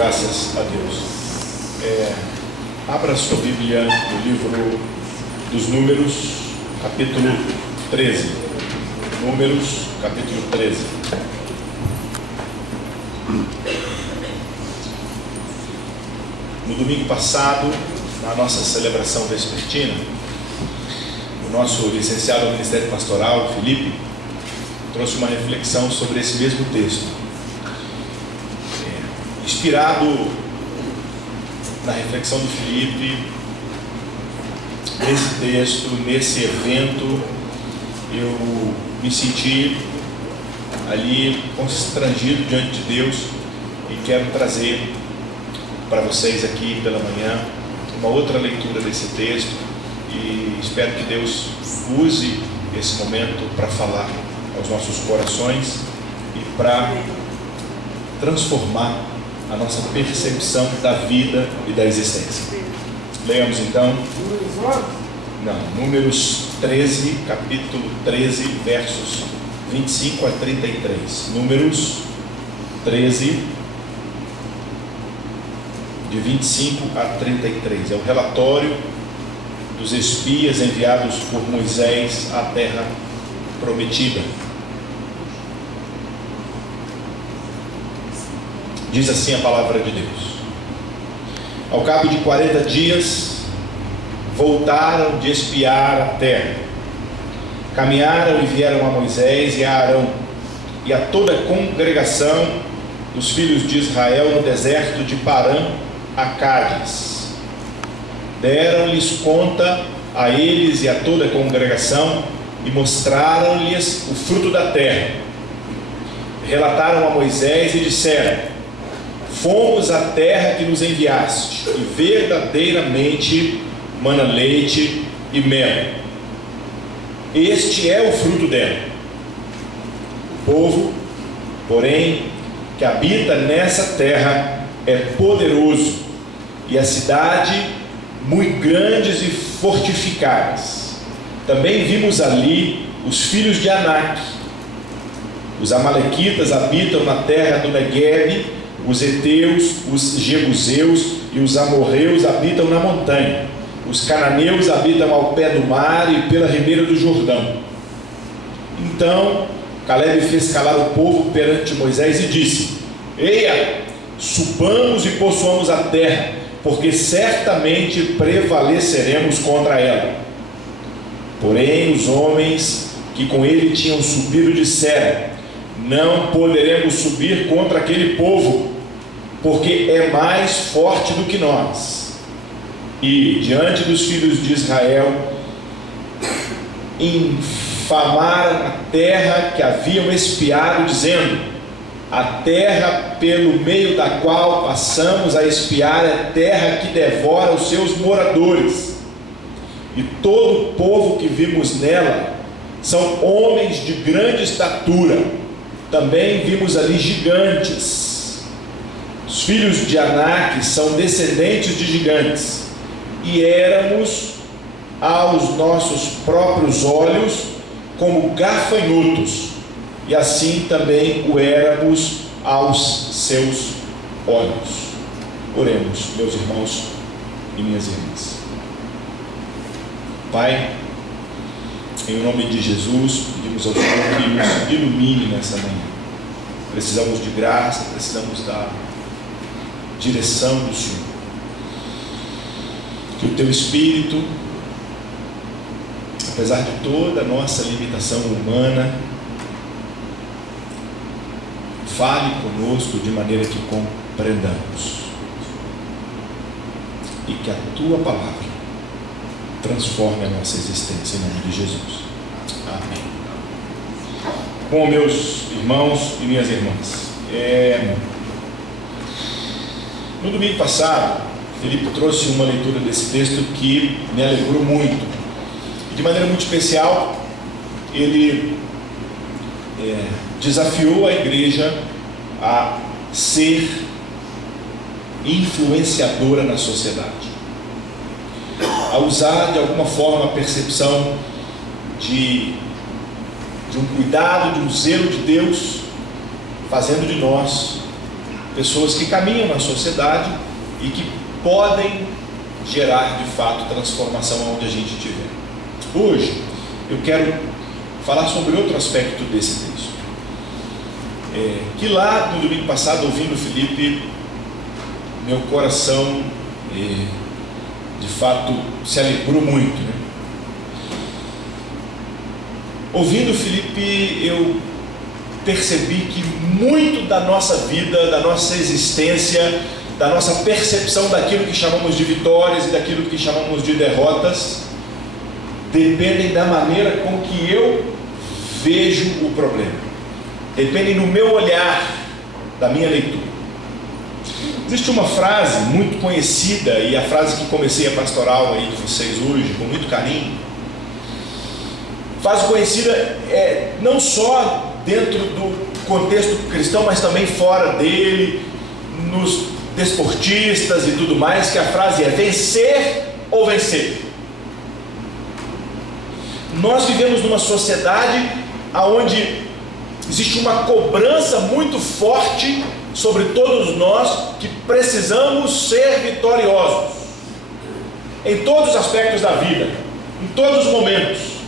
Graças a Deus. Abra sua Bíblia no livro dos Números, capítulo 13. Números, capítulo 13. No domingo passado, na nossa celebração vespertina, o nosso licenciado no Ministério Pastoral, Felipe, trouxe uma reflexão sobre esse mesmo texto. Inspirado na reflexão do Felipe, nesse texto, nesse evento, eu me senti ali constrangido diante de Deus e quero trazer para vocês aqui pela manhã uma outra leitura desse texto e espero que Deus use esse momento para falar aos nossos corações e para transformar a nossa percepção da vida e da existência. Leamos então Números 13, capítulo 13, versos 25 a 33. Números 13, de 25 a 33. É o relatório dos espias enviados por Moisés à terra prometida. Diz assim a palavra de Deus: ao cabo de 40 dias, voltaram de espiar a terra. Caminharam e vieram a Moisés e a Arão e a toda a congregação dos filhos de Israel no deserto de Parã, a Cádiz. Deram-lhes conta a eles e a toda a congregação e mostraram-lhes o fruto da terra. Relataram a Moisés e disseram: fomos à terra que nos enviaste, e verdadeiramente mana leite e mel. Este é o fruto dela. O povo, porém, que habita nessa terra é poderoso, e a cidade muito grandes e fortificadas. Também vimos ali os filhos de Anak. Os amalequitas habitam na terra do Neguebe, os heteus, os jebuseus e os amorreus habitam na montanha. Os cananeus habitam ao pé do mar e pela ribeira do Jordão. Então Caleb fez calar o povo perante Moisés e disse: eia, subamos e possuamos a terra, porque certamente prevaleceremos contra ela. Porém os homens que com ele tinham subido disseram: não poderemos subir contra aquele povo, porque é mais forte do que nós. E diante dos filhos de Israel infamaram a terra que haviam espiado, dizendo: a terra pelo meio da qual passamos a espiar é terra que devora os seus moradores, e todo o povo que vimos nela são homens de grande estatura. Também vimos ali gigantes. Os filhos de Anak são descendentes de gigantes, e éramos aos nossos próprios olhos como gafanhotos, e assim também o éramos aos seus olhos. Oremos, meus irmãos e minhas irmãs. Pai, em nome de Jesus, pedimos ao Senhor que nos ilumine nessa manhã. Precisamos de graça, precisamos da direção do Senhor. Que o Teu Espírito, apesar de toda a nossa limitação humana, fale conosco de maneira que compreendamos. E que a Tua palavra transforme a nossa existência, em nome de Jesus. Amém. Bom, meus irmãos e minhas irmãs, no domingo passado, Felipe trouxe uma leitura desse texto que me alegrou muito. E de maneira muito especial, ele desafiou a igreja a ser influenciadora na sociedade, a usar de alguma forma a percepção de um cuidado, de um zelo de Deus, fazendo de nós pessoas que caminham na sociedade e que podem gerar de fato transformação onde a gente estiver. Hoje eu quero falar sobre outro aspecto desse texto, que lá no domingo passado, ouvindo Felipe, meu coração de fato se alegrou muito, né? Ouvindo Felipe, eu percebi que muito da nossa vida, da nossa existência, da nossa percepção daquilo que chamamos de vitórias e daquilo que chamamos de derrotas, dependem da maneira com que eu vejo o problema, dependem do meu olhar, da minha leitura. Existe uma frase muito conhecida, e a frase que comecei a pastoral aí de vocês hoje, com muito carinho, frase conhecida não só dentro do contexto cristão, mas também fora dele, nos desportistas e tudo mais, que a frase é: vencer ou vencer. Nós vivemos numa sociedade onde existe uma cobrança muito forte sobre todos nós que precisamos ser vitoriosos em todos os aspectos da vida, em todos os momentos.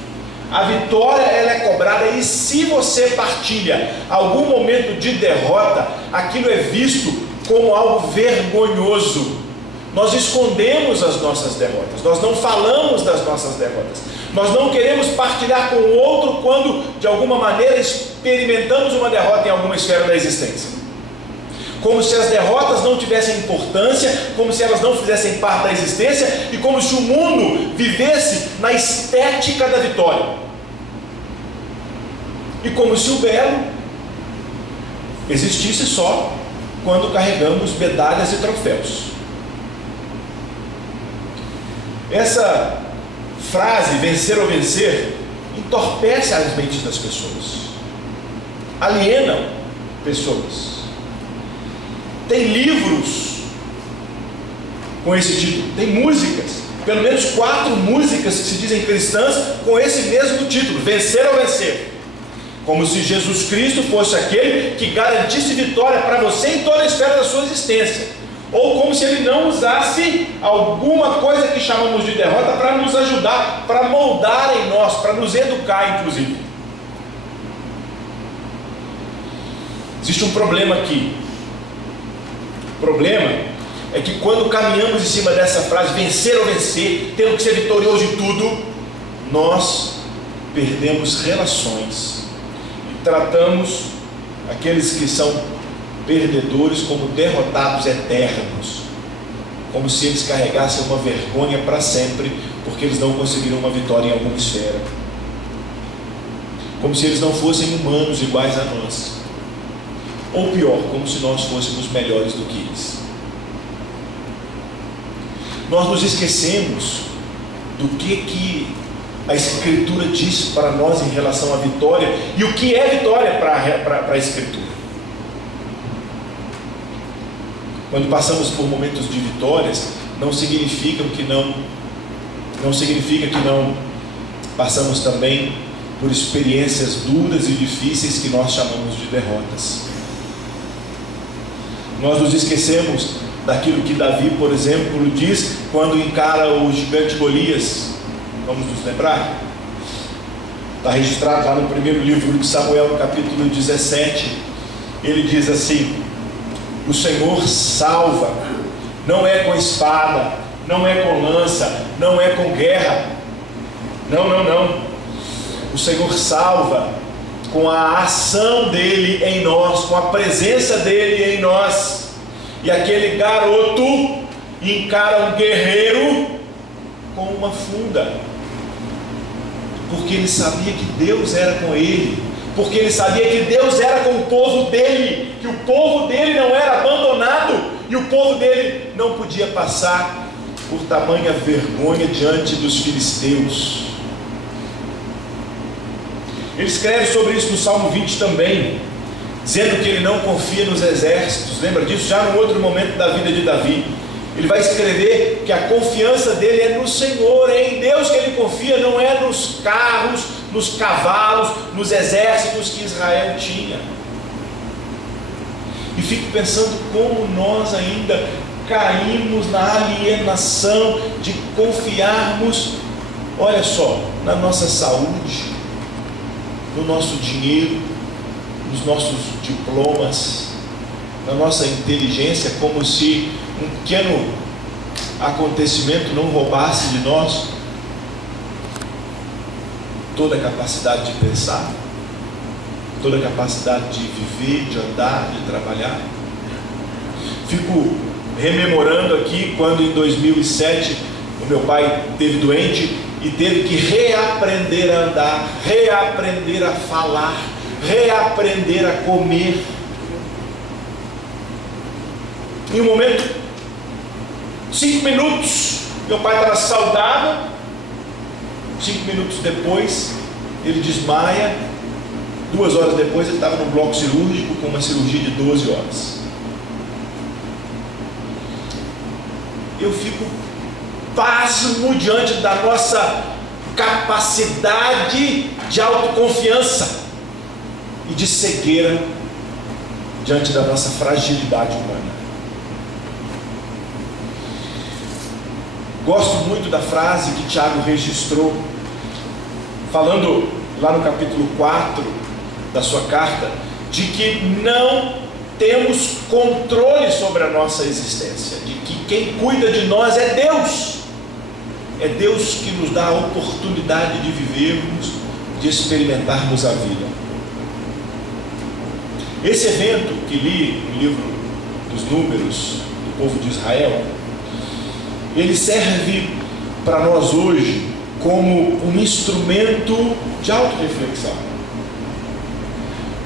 A vitória, ela é cobrada, e se você partilha algum momento de derrota, aquilo é visto como algo vergonhoso. Nós escondemos as nossas derrotas, nós não falamos das nossas derrotas, nós não queremos partilhar com o outro quando de alguma maneira experimentamos uma derrota em alguma esfera da existência, como se as derrotas não tivessem importância, como se elas não fizessem parte da existência, e como se o mundo vivesse na estética da vitória, e como se o belo existisse só quando carregamos medalhas e troféus. Essa frase, vencer ou vencer, entorpece as mentes das pessoas, alienam pessoas. Tem livros com esse título, tem músicas, pelo menos 4 músicas que se dizem cristãs com esse mesmo título: vencer ou vencer. Como se Jesus Cristo fosse aquele que garantisse vitória para você em toda a esfera da sua existência, ou como se ele não usasse alguma coisa que chamamos de derrota para nos ajudar, para moldar em nós, para nos educar inclusive. Existe um problema aqui. O problema é que quando caminhamos em cima dessa frase, vencer ou vencer, tendo que ser vitorioso em tudo, nós perdemos relações e tratamos aqueles que são perdedores como derrotados eternos, como se eles carregassem uma vergonha para sempre, porque eles não conseguiram uma vitória em alguma esfera, como se eles não fossem humanos iguais a nós, ou pior, como se nós fôssemos melhores do que eles. Nós nos esquecemos do que a Escritura diz para nós em relação à vitória, e o que é vitória para a Escritura. Quando passamos por momentos de vitórias, não significa que não passamos também por experiências duras e difíceis que nós chamamos de derrotas. Nós nos esquecemos daquilo que Davi, por exemplo, diz quando encara o gigante Golias. Vamos nos lembrar? Está registrado lá no primeiro livro de Samuel, no capítulo 17. Ele diz assim: o Senhor salva, não é com espada, não é com lança, não é com guerra. Não. O Senhor salva com a ação dele em nós, com a presença dele em nós. E aquele garoto encara um guerreiro com uma funda, porque ele sabia que Deus era com ele, porque ele sabia que Deus era com o povo dele, que o povo dele não era abandonado, e o povo dele não podia passar por tamanha vergonha diante dos filisteus. Ele escreve sobre isso no Salmo 20 também, dizendo que ele não confia nos exércitos. Lembra disso? Já num outro momento da vida de Davi, ele vai escrever que a confiança dele é no Senhor, é em Deus que ele confia, não é nos carros, nos cavalos, nos exércitos que Israel tinha. E fico pensando como nós ainda caímos na alienação de confiarmos, olha só, na nossa saúde, no nosso dinheiro, nos nossos diplomas, na nossa inteligência, como se um pequeno acontecimento não roubasse de nós toda a capacidade de pensar, toda a capacidade de viver, de andar, de trabalhar. Fico rememorando aqui quando em 2007 o meu pai esteve doente e teve que reaprender a andar, reaprender a falar, reaprender a comer. Em um momento, 5 minutos, meu pai estava saudável, 5 minutos depois ele desmaia, 2 horas depois ele estava no bloco cirúrgico com uma cirurgia de 12 horas. Eu fico pasmo diante da nossa capacidade de autoconfiança e de cegueira diante da nossa fragilidade humana. Gosto muito da frase que Tiago registrou, falando lá no capítulo 4 da sua carta, de que não temos controle sobre a nossa existência, de que quem cuida de nós é Deus. É Deus que nos dá a oportunidade de vivermos, de experimentarmos a vida. Esse evento que li no livro dos Números do povo de Israel, ele serve para nós hoje como um instrumento de autorreflexão.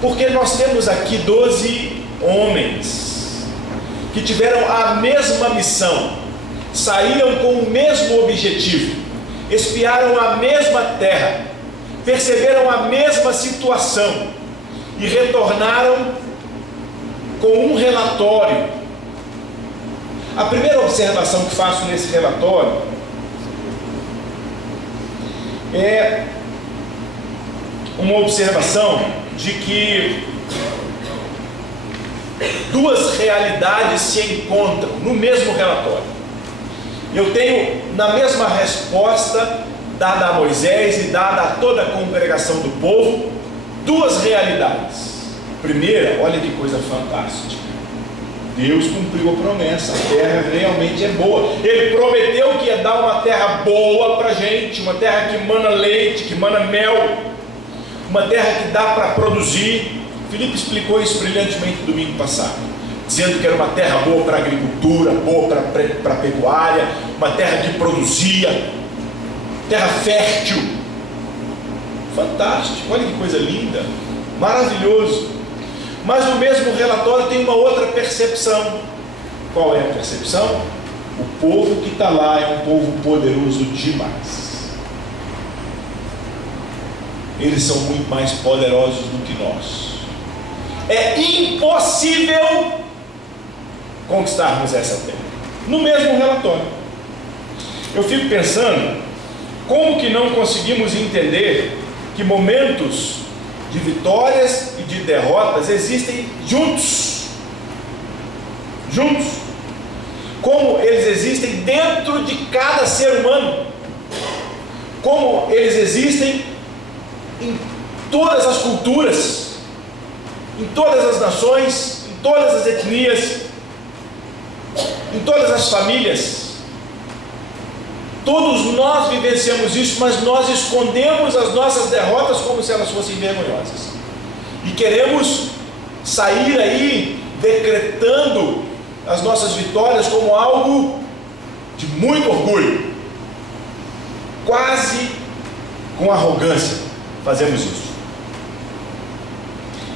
Porque nós temos aqui 12 homens que tiveram a mesma missão, saíram com o mesmo objetivo, espiaram a mesma terra, perceberam a mesma situação e retornaram com um relatório. A primeira observação que faço nesse relatório é uma observação de que duas realidades se encontram no mesmo relatório. Eu tenho, na mesma resposta dada a Moisés e dada a toda a congregação do povo, duas realidades. Primeira, olha que coisa fantástica, Deus cumpriu a promessa, a terra realmente é boa. Ele prometeu que ia dar uma terra boa para a gente, uma terra que mana leite, que mana mel, uma terra que dá para produzir. Filipe explicou isso brilhantemente no domingo passado, dizendo que era uma terra boa para a agricultura, boa para a pecuária, uma terra que produzia, terra fértil. Fantástico, olha que coisa linda, maravilhoso. Mas no mesmo relatório tem uma outra percepção. Qual é a percepção? O povo que está lá é um povo poderoso demais. Eles são muito mais poderosos do que nós. É impossível conquistarmos essa terra. No mesmo relatório. Eu fico pensando, como que não conseguimos entender que momentos de vitórias e de derrotas existem juntos, como eles existem dentro de cada ser humano, como eles existem em todas as culturas, em todas as nações, em todas as etnias, em todas as famílias. Todos nós vivenciamos isso, mas nós escondemos as nossas derrotas como se elas fossem vergonhosas. E queremos sair aí decretando as nossas vitórias como algo de muito orgulho. Quase com arrogância fazemos isso.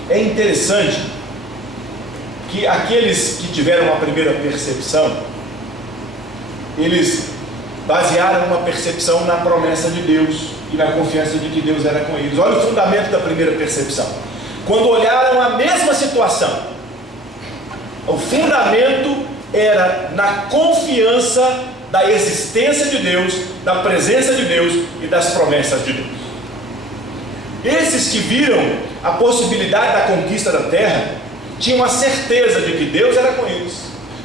É interessante que aqueles que tiveram a primeira percepção, eles basearam uma percepção na promessa de Deus e na confiança de que Deus era com eles. Olha o fundamento da primeira percepção. Quando olharam a mesma situação, o fundamento era na confiança da existência de Deus, da presença de Deus e das promessas de Deus. Esses que viram a possibilidade da conquista da terra tinham a certeza de que Deus era com eles,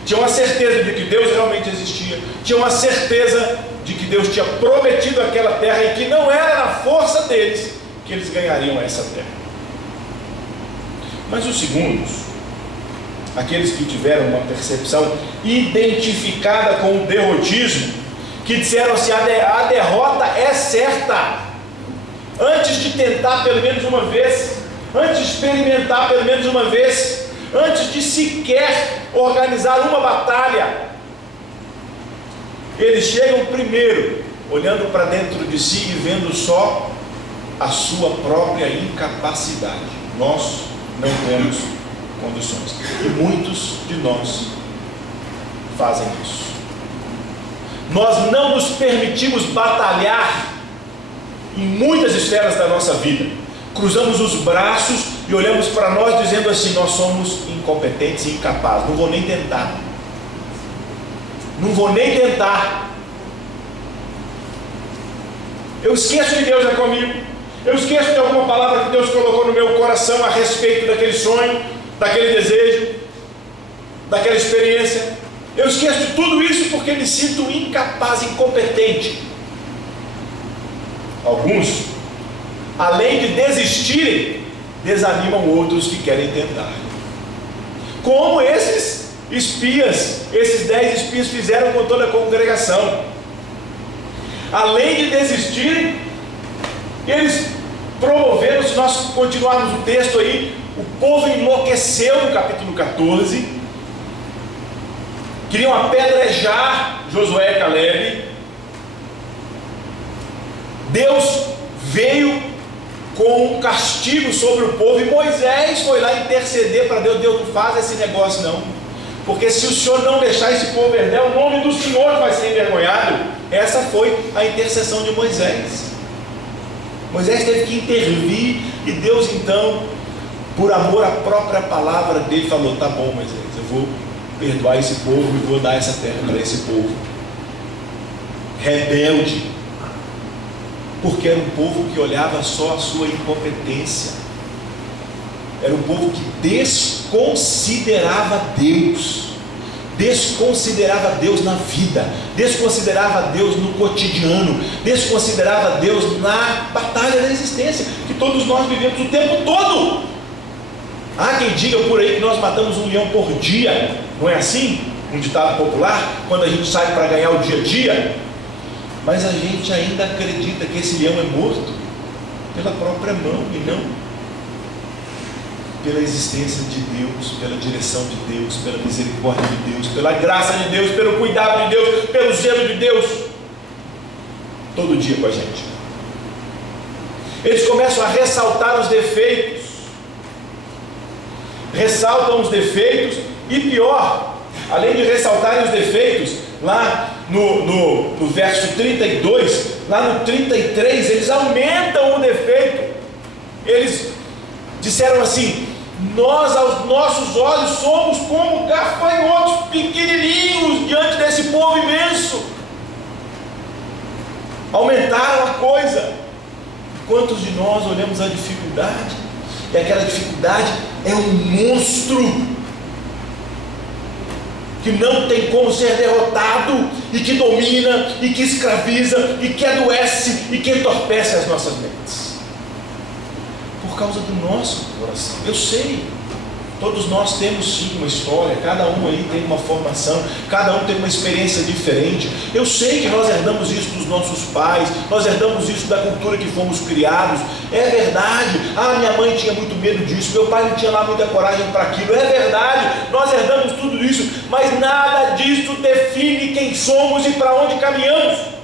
tinham a certeza de que Deus realmente existia, tinham a certeza de que Deus tinha prometido aquela terra e que não era na força deles que eles ganhariam essa terra. Mas os segundos, aqueles que tiveram uma percepção identificada com o derrotismo, que disseram assim: a derrota é certa, antes de tentar pelo menos uma vez, antes de experimentar pelo menos uma vez, antes de sequer organizar uma batalha, eles chegam primeiro olhando para dentro de si e vendo só a sua própria incapacidade. Nós não temos condições, e muitos de nós fazem isso. Nós não nos permitimos batalhar em muitas esferas da nossa vida. Cruzamos os braços e olhamos para nós dizendo assim: nós somos incompetentes e incapazes, não vou nem tentar, não vou nem tentar. Eu esqueço que Deus é comigo, eu esqueço de alguma palavra que Deus colocou no meu coração a respeito daquele sonho, daquele desejo, daquela experiência. Eu esqueço de tudo isso porque me sinto incapaz, incompetente. Alguns, além de desistirem, desanimam outros que querem tentar, como esses espias, esses 10 espias fizeram com toda a congregação. Além de desistirem, eles promoveram, se nós continuarmos o texto aí, o povo enlouqueceu no capítulo 14, queriam apedrejar Josué e Caleb. Deus veio com um castigo sobre o povo, e Moisés foi lá interceder para Deus: Deus, não faz esse negócio não, porque se o Senhor não deixar esse povo perder, o nome do Senhor vai ser envergonhado. Essa foi a intercessão de Moisés. Moisés teve que intervir, e Deus então, por amor à própria palavra dele, falou: tá bom, Moisés, eu vou perdoar esse povo e vou dar essa terra para esse povo rebelde, porque era um povo que olhava só a sua incompetência, era um povo que desconsiderava Deus, desconsiderava Deus na vida, desconsiderava Deus no cotidiano, desconsiderava Deus na batalha da existência, que todos nós vivemos o tempo todo. Há quem diga por aí que nós matamos um leão por dia, não é assim? Um ditado popular, quando a gente sai para ganhar o dia a dia. Mas a gente ainda acredita que esse leão é morto pela própria mão e não pela existência de Deus, pela direção de Deus, pela misericórdia de Deus, pela graça de Deus, pelo cuidado de Deus, pelo zelo de Deus, todo dia com a gente. Eles começam a ressaltar os defeitos, ressaltam os defeitos, e pior, além de ressaltarem os defeitos, lá no verso 32, lá no 33, eles aumentam o defeito. Eles disseram assim: nós aos nossos olhos somos como gafanhotos pequenininhos diante desse povo imenso. Aumentaram a coisa. Quantos de nós olhamos a dificuldade, e aquela dificuldade é um monstro que não tem como ser derrotado, e que domina, e que escraviza, e que adoece, e que entorpece as nossas mentes, por causa do nosso coração. Eu sei, todos nós temos sim uma história, cada um aí tem uma formação, cada um tem uma experiência diferente. Eu sei que nós herdamos isso dos nossos pais, nós herdamos isso da cultura que fomos criados. É verdade, minha mãe tinha muito medo disso, meu pai não tinha lá muita coragem para aquilo. É verdade, nós herdamos tudo isso, mas nada disso define quem somos e para onde caminhamos.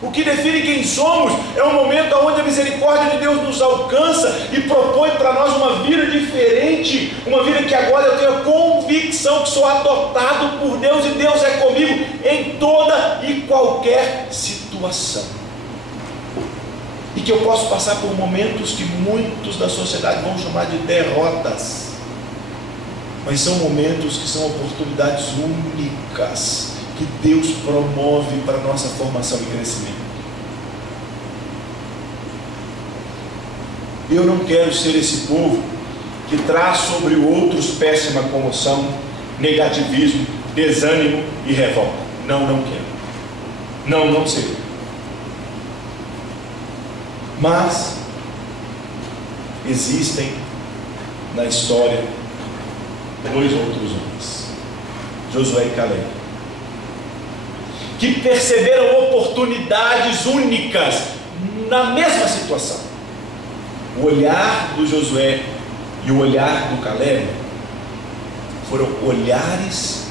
O que define quem somos é um momento onde a misericórdia de Deus nos alcança e propõe para nós uma vida diferente, uma vida que agora eu tenho a convicção que sou adotado por Deus, e Deus é comigo em toda e qualquer situação, e que eu posso passar por momentos que muitos da sociedade vão chamar de derrotas, mas são momentos que são oportunidades únicas que Deus promove para a nossa formação e crescimento. Eu não quero ser esse povo que traz sobre outros péssima comoção, negativismo, desânimo e revolta. Não quero. Não sei. Mas existem na história dois outros homens, Josué e Caleb, que perceberam oportunidades únicas na mesma situação. O olhar do Josué e o olhar do Caleb foram olhares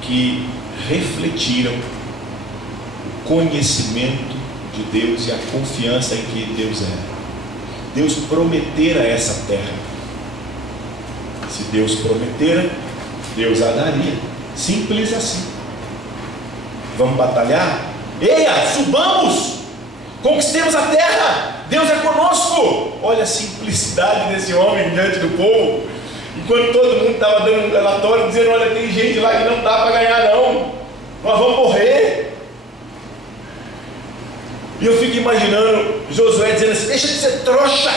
que refletiram o conhecimento de Deus e a confiança em que Deus era. Deus prometera essa terra. Se Deus prometera, Deus a daria. Simples assim. Vamos batalhar? Eia, subamos! Conquistemos a terra! Deus é conosco! Olha a simplicidade desse homem diante do povo. Enquanto todo mundo estava dando um relatório dizendo: olha, tem gente lá que não dá para ganhar não, nós vamos morrer. E eu fico imaginando Josué dizendo assim: deixa de ser trouxa,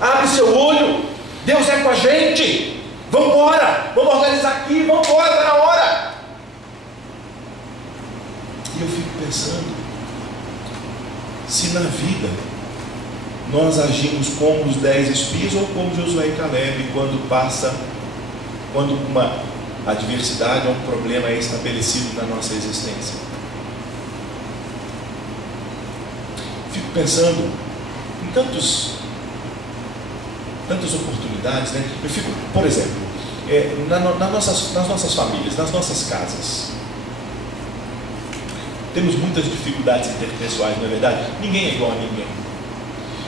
abre seu olho, Deus é com a gente, vamos embora, vamos organizar aqui, vamos embora, está na hora. E eu fico pensando, se na vida nós agimos como os 10 espias ou como Josué e Caleb, quando uma adversidade ou um problema é estabelecido na nossa existência. Fico pensando em tantas oportunidades, né? Eu fico, por exemplo, nas nossas famílias, nas nossas casas, temos muitas dificuldades interpessoais, não é verdade? Ninguém é igual a ninguém.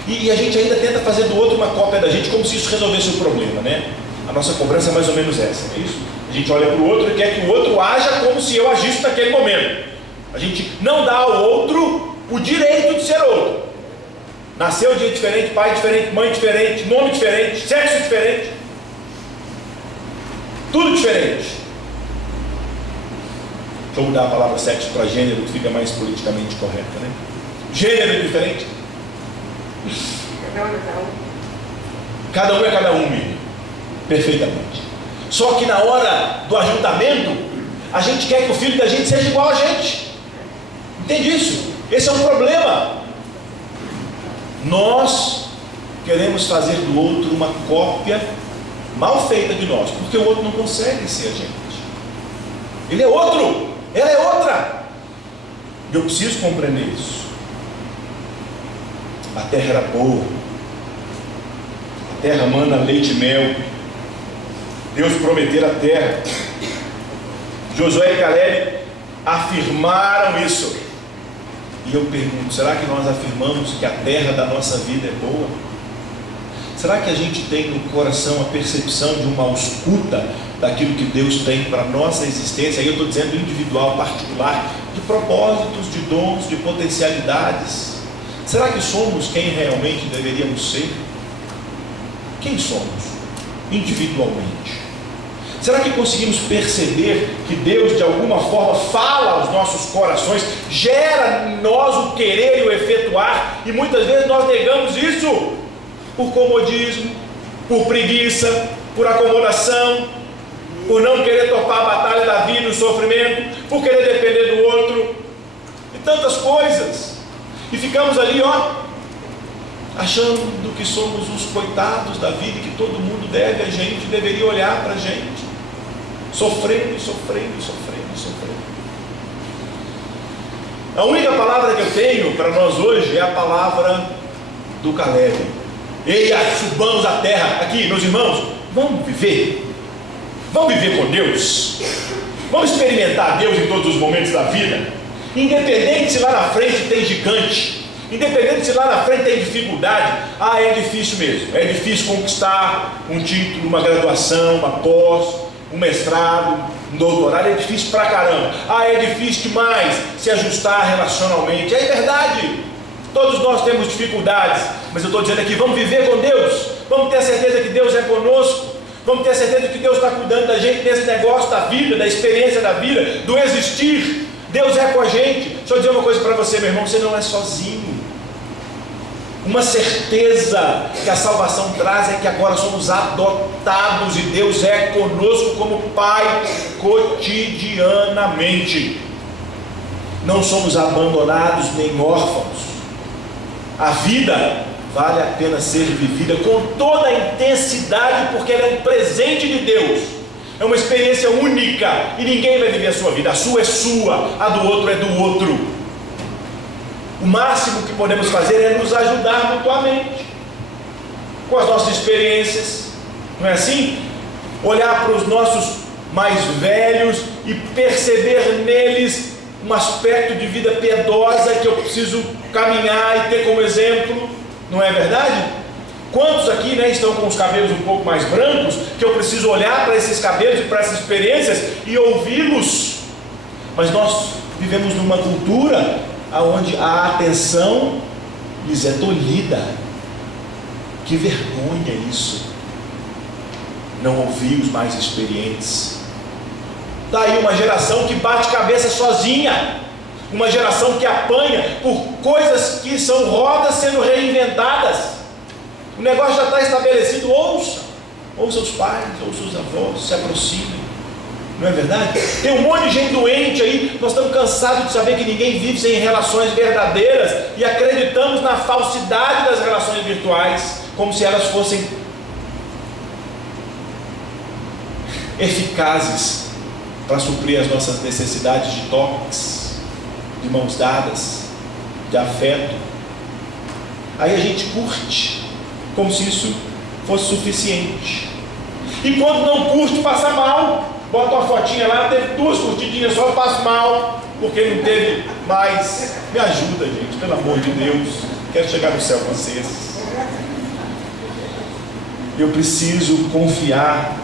E a gente ainda tenta fazer do outro uma cópia da gente, como se isso resolvesse o problema, né? A nossa cobrança é mais ou menos essa, não é isso? A gente olha para o outro e quer que o outro haja como se eu agisse naquele momento. A gente não dá ao outro o direito de ser outro. Nasceu dia diferente, pai diferente, mãe diferente, nome diferente, sexo diferente, tudo diferente. Deixa eu mudar a palavra sexo para gênero, que fica mais politicamente correta, né? Gênero diferente. Cada um é cada um, menino. Perfeitamente. Só que na hora do ajuntamento, a gente quer que o filho da gente seja igual a gente. Entende isso? Esse é um problema. Nós queremos fazer do outro uma cópia mal feita de nós, porque o outro não consegue ser a gente. Ele é outro, ela é outra. E eu preciso compreender isso. A terra era boa, a terra mana leite e mel. Deus prometera a terra. Josué e Caleb afirmaram isso. E eu pergunto, será que nós afirmamos que a terra da nossa vida é boa? Será que a gente tem no coração a percepção de uma ausculta daquilo que Deus tem para a nossa existência? Aí eu estou dizendo individual, particular, de propósitos, de dons, de potencialidades. Será que somos quem realmente deveríamos ser? Quem somos? Individualmente. Será que conseguimos perceber que Deus de alguma forma fala aos nossos corações, gera em nós o querer e o efetuar, e muitas vezes nós negamos isso por comodismo, por preguiça, por acomodação, por não querer topar a batalha da vida, o sofrimento, por querer depender do outro e tantas coisas, e ficamos ali, achando que somos os coitados da vida e que todo mundo deve a gente, deveria olhar para a gente, sofrendo. A única palavra que eu tenho para nós hoje é a palavra do Caleb. Eia, subamos a terra. Aqui, meus irmãos, vamos viver com Deus, vamos experimentar Deus em todos os momentos da vida, independente se lá na frente tem gigante, independente se lá na frente tem dificuldade. É difícil mesmo, é difícil conquistar um título, uma graduação, uma pós, um mestrado, um doutorado, é difícil pra caramba. É difícil demais se ajustar relacionalmente. É verdade, todos nós temos dificuldades, mas eu estou dizendo aqui, vamos viver com Deus, vamos ter a certeza que Deus é conosco, vamos ter a certeza que Deus está cuidando da gente nesse negócio da vida, da experiência da vida, do existir. Deus é com a gente. Deixa eu dizer uma coisa para você, meu irmão, você não é sozinho. Uma certeza que a salvação traz é que agora somos adotados e Deus é conosco como Pai cotidianamente. Não somos abandonados nem órfãos. A vida vale a pena ser vivida com toda a intensidade, porque ela é um presente de Deus. É uma experiência única e ninguém vai viver a sua vida. A sua é sua, a do outro é do outro. O máximo que podemos fazer é nos ajudar mutuamente com as nossas experiências, não é assim? Olhar para os nossos mais velhos e perceber neles um aspecto de vida piedosa que eu preciso caminhar e ter como exemplo, não é verdade? Quantos aqui, estão com os cabelos um pouco mais brancos, que eu preciso olhar para esses cabelos e para essas experiências e ouvi-los? Mas nós vivemos numa cultura onde a atenção lhes é tolhida. Que vergonha isso, não ouvir os mais experientes. Está aí uma geração que bate cabeça sozinha, uma geração que apanha por coisas que são rodas sendo reinventadas. O negócio já está estabelecido. Ouça os pais, ouça os avós, se aproximem. Não é verdade? Tem um monte de gente doente aí. Nós estamos cansados de saber que ninguém vive sem relações verdadeiras e acreditamos na falsidade das relações virtuais, como se elas fossem eficazes para suprir as nossas necessidades de toques, de mãos dadas, de afeto. Aí a gente curte como se isso fosse suficiente, e quando não curte, passa mal. Bota uma fotinha lá, teve 2 curtidinhas só, passo mal, porque não teve mais. Me ajuda, gente, pelo amor de Deus. Quero chegar no céu com vocês. Eu preciso confiar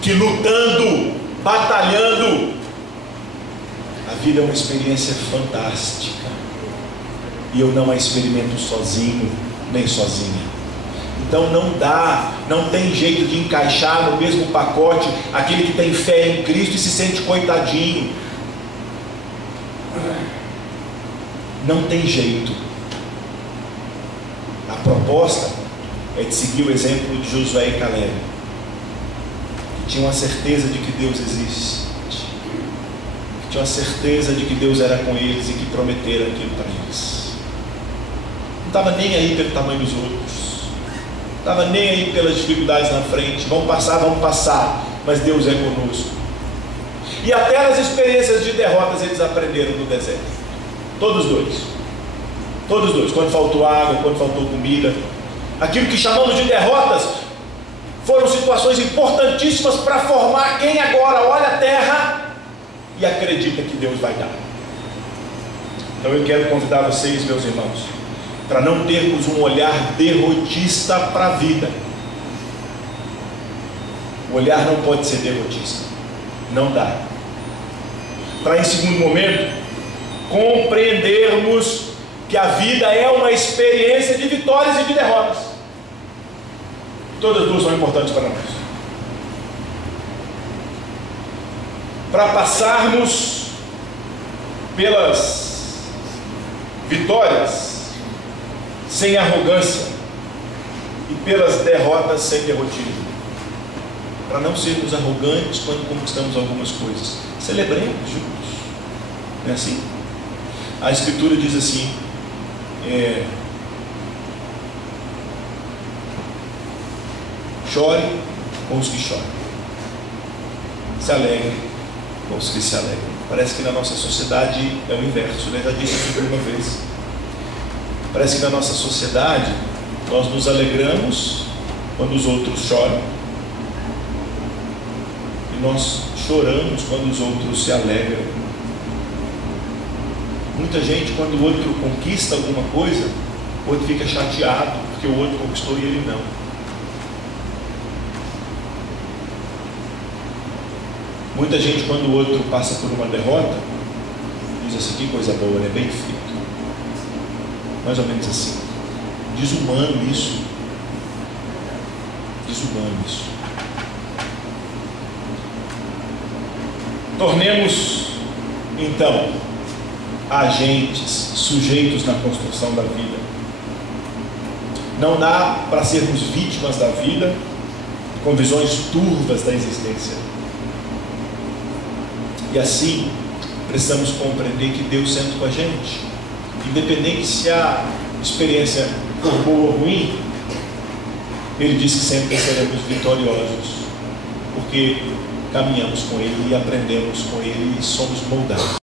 que lutando, batalhando, a vida é uma experiência fantástica, e eu não a experimento sozinho, nem sozinha. Então não tem jeito de encaixar no mesmo pacote aquele que tem fé em Cristo e se sente coitadinho. Não tem jeito. A proposta é de seguir o exemplo de Josué e Caleb, que tinham a certeza de que Deus existe, que tinham a certeza de que Deus era com eles e que prometeram aquilo para eles. Não estava nem aí pelo tamanho dos outros, não estava nem aí pelas dificuldades na frente. Vamos passar, mas Deus é conosco. E até nas experiências de derrotas eles aprenderam no deserto. Todos dois, quando faltou água, quando faltou comida. Aquilo que chamamos de derrotas foram situações importantíssimas para formar quem agora olha a terra e acredita que Deus vai dar. Então eu quero convidar vocês, meus irmãos, para não termos um olhar derrotista para a vida. O olhar não pode ser derrotista, não dá. Para, em segundo momento, compreendermos que a vida é uma experiência de vitórias e de derrotas. Todas duas são importantes para nós. Para passarmos pelas vitórias sem arrogância e pelas derrotas sem derrotismo. Para não sermos arrogantes quando conquistamos algumas coisas. Celebremos juntos. Não é assim? A Escritura diz assim: chore com os que choram, se alegre com os que se alegram. Parece que na nossa sociedade é o inverso, né? Já disse isso uma vez. Parece que na nossa sociedade nós nos alegramos quando os outros choram e nós choramos quando os outros se alegram. Muita gente, quando o outro conquista alguma coisa, o outro fica chateado porque o outro conquistou e ele não. Muita gente, quando o outro passa por uma derrota, diz assim: que coisa boa, né? Bem feito. Mais ou menos assim. Desumano isso. Desumano isso. Tornemos, então, agentes, sujeitos na construção da vida. Não dá para sermos vítimas da vida, com visões turvas da existência. E assim, precisamos compreender que Deus senta com a gente, independente se a experiência for boa ou ruim. Ele diz que sempre seremos vitoriosos, porque caminhamos com Ele e aprendemos com Ele e somos moldados.